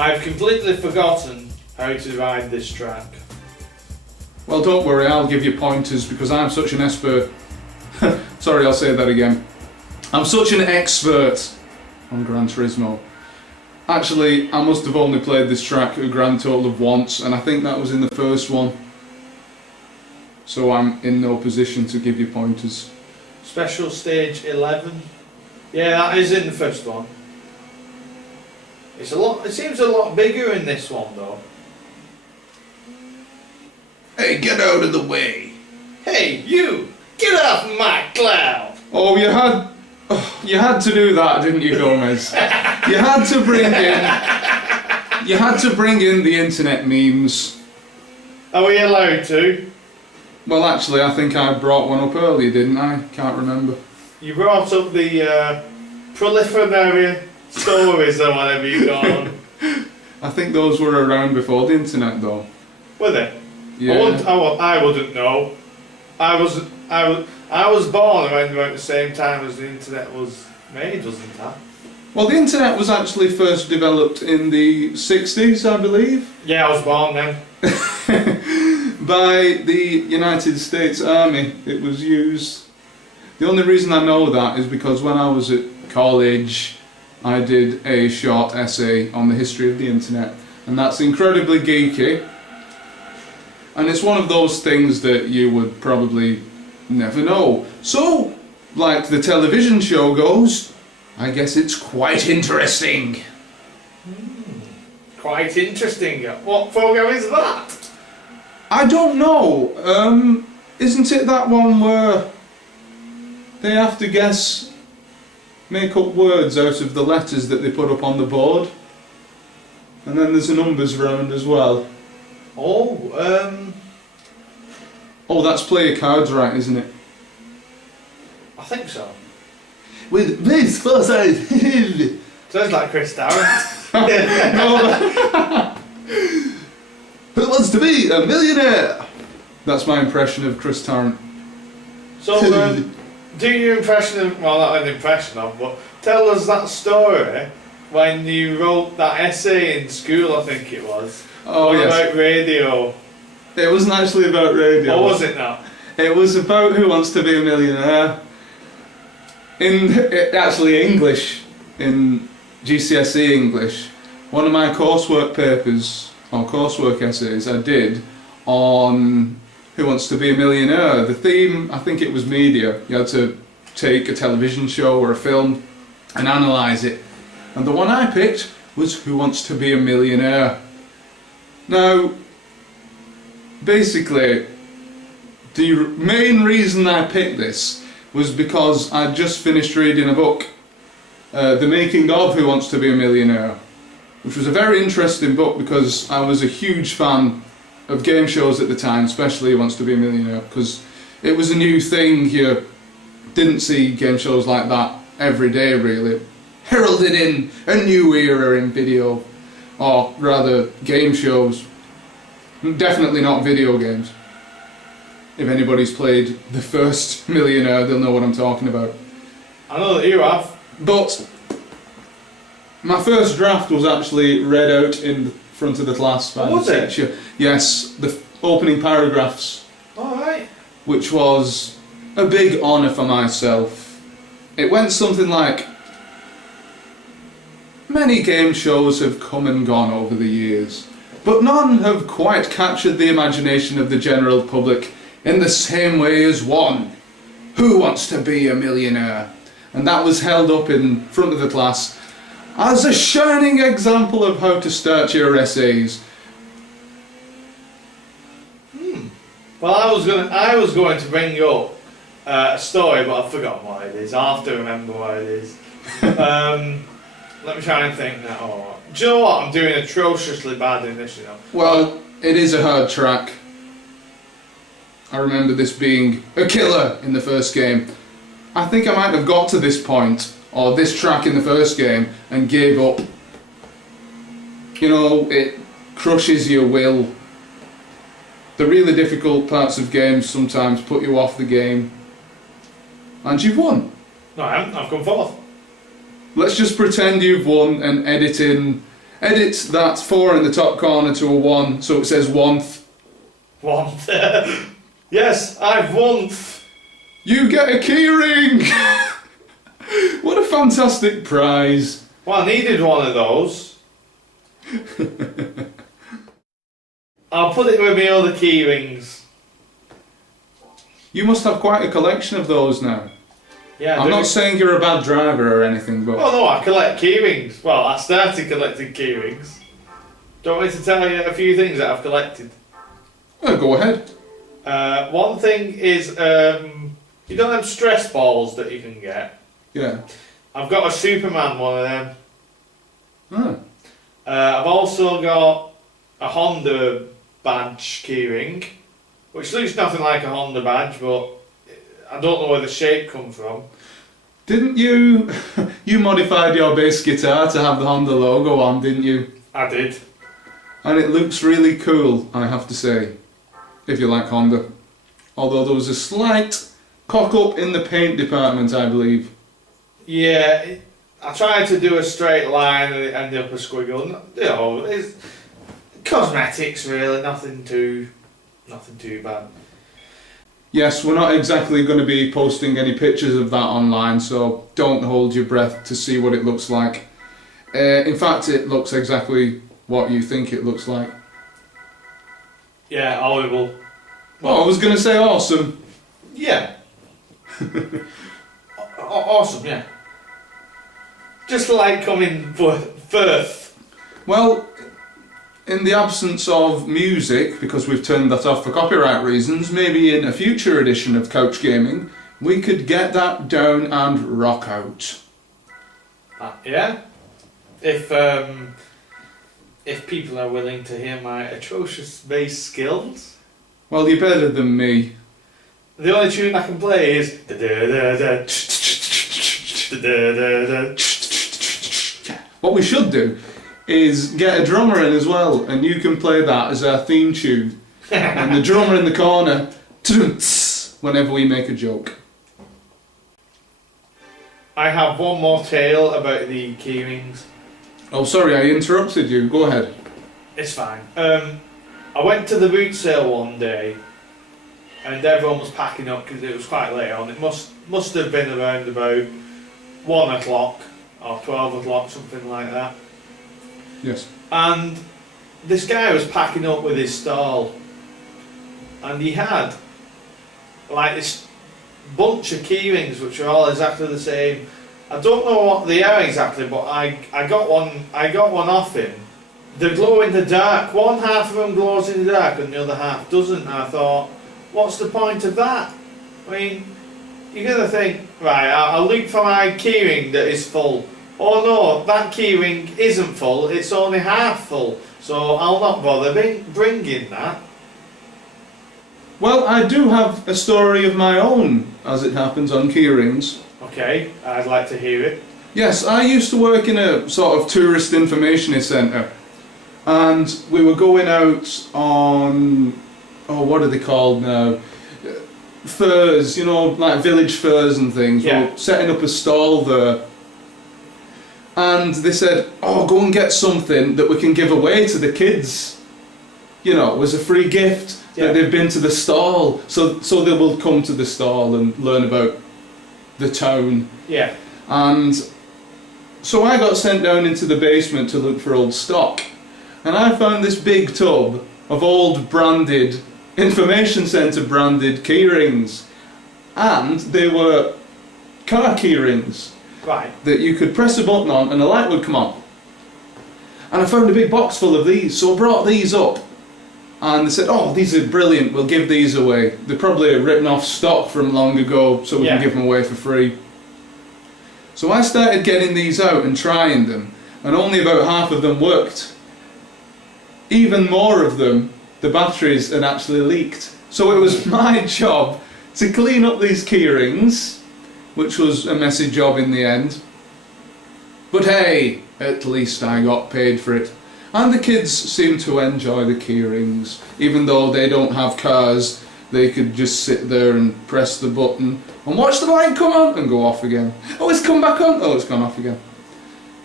I've completely forgotten how to ride this track. Well, don't worry, I'll give you pointers because I'm such an expert. Sorry, I'll say that again. I'm such an expert on Gran Turismo. Actually, I must have only played this track a grand total of once, and I think that was in the first one. So I'm in no position to give you pointers. Special stage 11. Yeah, that is in the first one. It's a lot. It seems a lot bigger in this one though. Hey, get out of the way! Hey, you! Get off my cloud! Oh, you had to do that, didn't you, Gomez? You had to bring in the internet memes. Are we allowed to? Well, actually, I think I brought one up earlier, didn't I? Can't remember. You brought up the proliferary stories or whatever you call them. I think those were around before the internet, though. Were they? Yeah. I wouldn't know. I was born around about the same time as the internet was made, wasn't I? Well, the internet was actually first developed in the 60s, I believe. Yeah, I was born then. By the United States Army. It was used. The only reason I know that is because when I was at college, I did a short essay on the history of the internet, and that's incredibly geeky. And it's one of those things that you would probably never know. So, like the television show goes, I guess it's quite interesting. Quite interesting. What program is that? I don't know. Isn't it that one where they have to make up words out of the letters that they put up on the board? And then there's a numbers round as well. Oh, that's Play Your Cards Right, isn't it? I think so. With this foresight. Sounds like Chris Tarrant. No, who wants to be a millionaire? That's my impression of Chris Tarrant. So, do your impression of, well, not an impression of, but tell us that story when you wrote that essay in school, I think it was. Oh, yes. About radio. It wasn't actually about radio. Or was it not? It was about Who Wants to Be a Millionaire. Actually English, in GCSE English, one of my coursework papers, or coursework essays I did on Who Wants to Be a Millionaire. The theme, I think it was media. You had to take a television show or a film and analyse it. And the one I picked was Who Wants to Be a Millionaire. Now, basically, the main reason I picked this was because I'd just finished reading a book, The Making of Who Wants to Be a Millionaire, which was a very interesting book because I was a huge fan of game shows at the time, especially Who Wants to Be a Millionaire, because it was a new thing. You didn't see game shows like that every day, really. It heralded in a new era in video, or rather game shows. Definitely not video games. If anybody's played The First Millionaire, they'll know what I'm talking about. I know that you have. But my first draft was actually read out in the front of the class by the teacher. Yes, the opening paragraphs. Alright. Which was a big honour for myself. It went something like, many game shows have come and gone over the years, but none have quite captured the imagination of the general public in the same way as one. Who Wants to Be a Millionaire? And that was held up in front of the class as a shining example of how to start your essays. Well, I was going to bring up a story, but I've forgotten what it is. I'll have to remember what it is. Let me try and think now. Oh, do you know what? I'm doing atrociously bad in this, you know. Well, it is a hard track. I remember this being a killer in the first game. I think I might have got to this point, or this track in the first game, and gave up. You know, it crushes your will. The really difficult parts of games sometimes put you off the game. And you've won. No, I haven't. I've come fourth. Let's just pretend you've won and edit in Edit that 4 in the top corner to a 1, so it says oneth. Oneth. Yes, I've oneth. You get a keyring! What a fantastic prize. Well, I needed one of those. I'll put it with my other key rings. You must have quite a collection of those now. Yeah, I'm not saying you're a bad driver or anything, but... Oh no, I collect key rings. Well, I started collecting key rings. Do you want me to tell you a few things that I've collected? Oh, go ahead. One thing is, you don't have stress balls that you can get. Yeah. I've got a Superman one of them. Ah. I've also got a Honda badge keyring, which looks nothing like a Honda badge, but I don't know where the shape comes from. Didn't you... you modified your bass guitar to have the Honda logo on, didn't you? I did. And it looks really cool, I have to say, if you like Honda. Although there was a slight cock-up in the paint department, I believe. Yeah, I tried to do a straight line and it ended up a squiggle. You know, it's cosmetics really, nothing too bad. Yes, we're not exactly going to be posting any pictures of that online, so don't hold your breath to see what it looks like. In fact, it looks exactly what you think it looks like. Yeah, horrible. Well, I was going to say awesome. Yeah. Awesome, yeah. Just like coming first. Well, in the absence of music, because we've turned that off for copyright reasons, maybe in a future edition of Couch Gaming, we could get that down and rock out. Yeah. If people are willing to hear my atrocious bass skills. Well, you're better than me. The only tune I can play is What we should do is get a drummer in as well, and you can play that as our theme tune. And the drummer in the corner, whenever we make a joke. I have one more tale about the keyrings. Oh, sorry, I interrupted you. Go ahead. It's fine. I went to the boot sale one day, and everyone was packing up because it was quite late on. It must have been around about 1 o'clock or 12 o'clock, something like that. Yes. And this guy was packing up with his stall, and he had like this bunch of keyrings which are all exactly the same. I don't know what they are exactly, but I got one off him. They glow in the dark. One half of them glows in the dark and the other half doesn't. And I thought, what's the point of that? I mean, you're going to think, right, I'll look for my keyring that is full. Oh no, that keyring isn't full, it's only half full. So I'll not bother bringing that. Well, I do have a story of my own, as it happens, on keyrings. Okay, I'd like to hear it. Yes, I used to work in a sort of tourist information centre, and we were going out on, oh, what are they called now? Fairs, you know, like village fairs and things. Yeah. We were setting up a stall there, and they said, oh, go and get something that we can give away to the kids. You know, it was a free gift that they've been to the stall, so they will come to the stall and learn about the town. Yeah. And so I got sent down into the basement to look for old stock, and I found this big tub of old branded, information centre branded keyrings, and they were car keyrings. Right. That you could press a button on and a light would come on. And I found a big box full of these, so I brought these up. And they said, oh, these are brilliant, we'll give these away. They're probably written off stock from long ago, so we can give them away for free. So I started getting these out and trying them, and only about half of them worked. Even more of them, the batteries had actually leaked. So it was my job to clean up these keyrings, which was a messy job in the end. But hey, at least I got paid for it. And the kids seem to enjoy the keyrings. Even though they don't have cars, they could just sit there and press the button and watch the light come on and go off again. Oh, it's come back on. Oh, it's gone off again.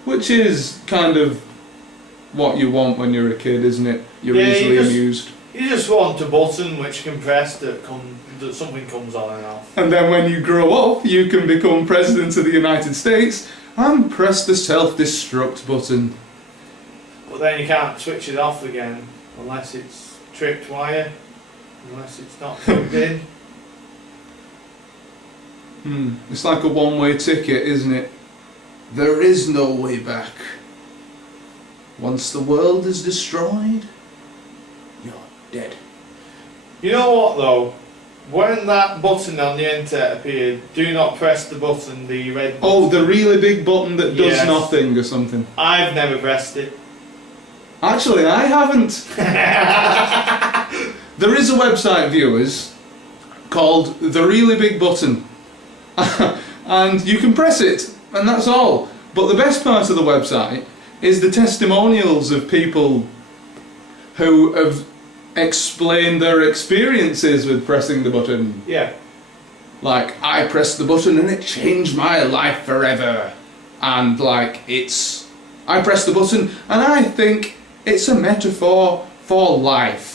Which is kind of what you want when you're a kid, isn't it? You're Yeah, easily amused. You just want a button which can press that something comes on and off. And then when you grow up, you can become President of the United States and press the self-destruct button. But then you can't switch it off again unless it's tripped wire, unless it's not plugged in. It's like a one-way ticket, isn't it? There is no way back. Once the world is destroyed, you're dead. You know what though? When that button on the enter appeared, do not press the button, the red button. Oh, the really big button that does Yes. nothing or something. I've never pressed it. Actually, I haven't. There is a website, viewers, called The Really Big Button. And you can press it, and that's all. But the best part of the website is the testimonials of people who have explained their experiences with pressing the button. Yeah. Like, I pressed the button and it changed my life forever. And like, I pressed the button and I think it's a metaphor for life.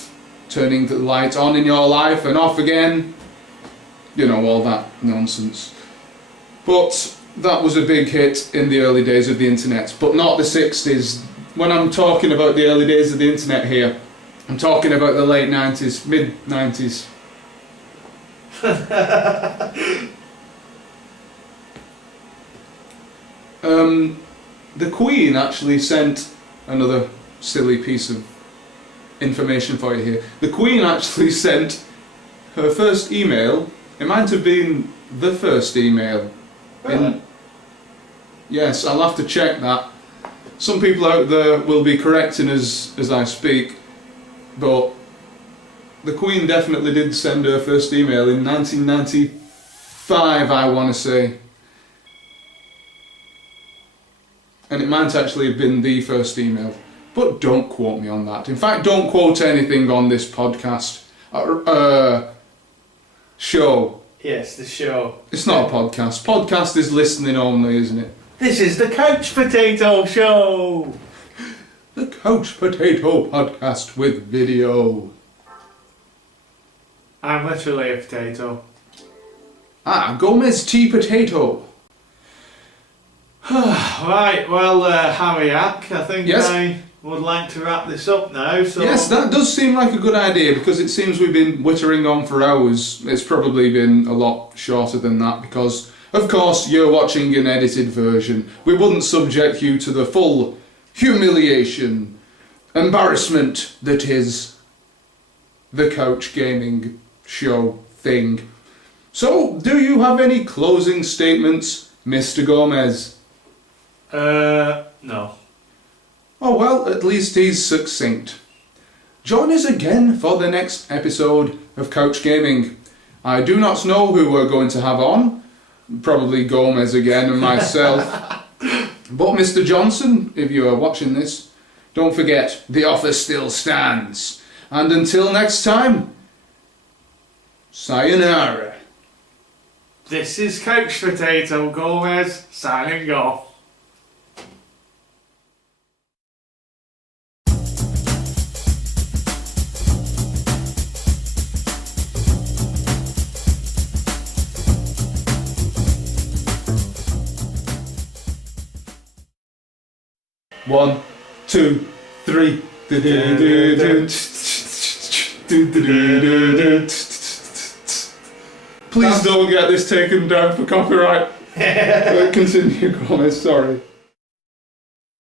Turning the light on in your life and off again. You know, all that nonsense. But that was a big hit in the early days of the internet, but not the 60s. When I'm talking about the early days of the internet here, I'm talking about the late 90s, mid 90s. The Queen actually sent another silly piece of information for you here. The Queen actually sent her first email. It might have been the first email. Yes, I'll have to check that. Some people out there will be correcting us as I speak, but the Queen definitely did send her first email in 1995, I want to say. And it might actually have been the first email, but don't quote me on that. In fact, don't quote anything on this podcast. Show. Yes, the show. It's not a podcast. Podcast is listening only, isn't it? This is the Couch Potato Show! The Couch Potato Podcast with video. I'm literally a potato. Gomez Tea Potato. Right, well, Yack, I think Yes. I would like to wrap this up now. So Yes, that does seem like a good idea because it seems we've been whittering on for hours. It's probably been a lot shorter than that because, of course, you're watching an edited version. We wouldn't subject you to the full humiliation, embarrassment that is the Couch Gaming Show thing. So, do you have any closing statements, Mr. Gomez? No. Oh well, at least he's succinct. Join us again for the next episode of Couch Gaming. I do not know who we're going to have on. Probably Gomez again and myself. But Mr. Johnson, if you are watching this, don't forget, the offer still stands. And until next time, sayonara. This is Couch Potato Gomez signing off. One, two, three. Please don't get this taken down for copyright. Continue, Gomez, sorry.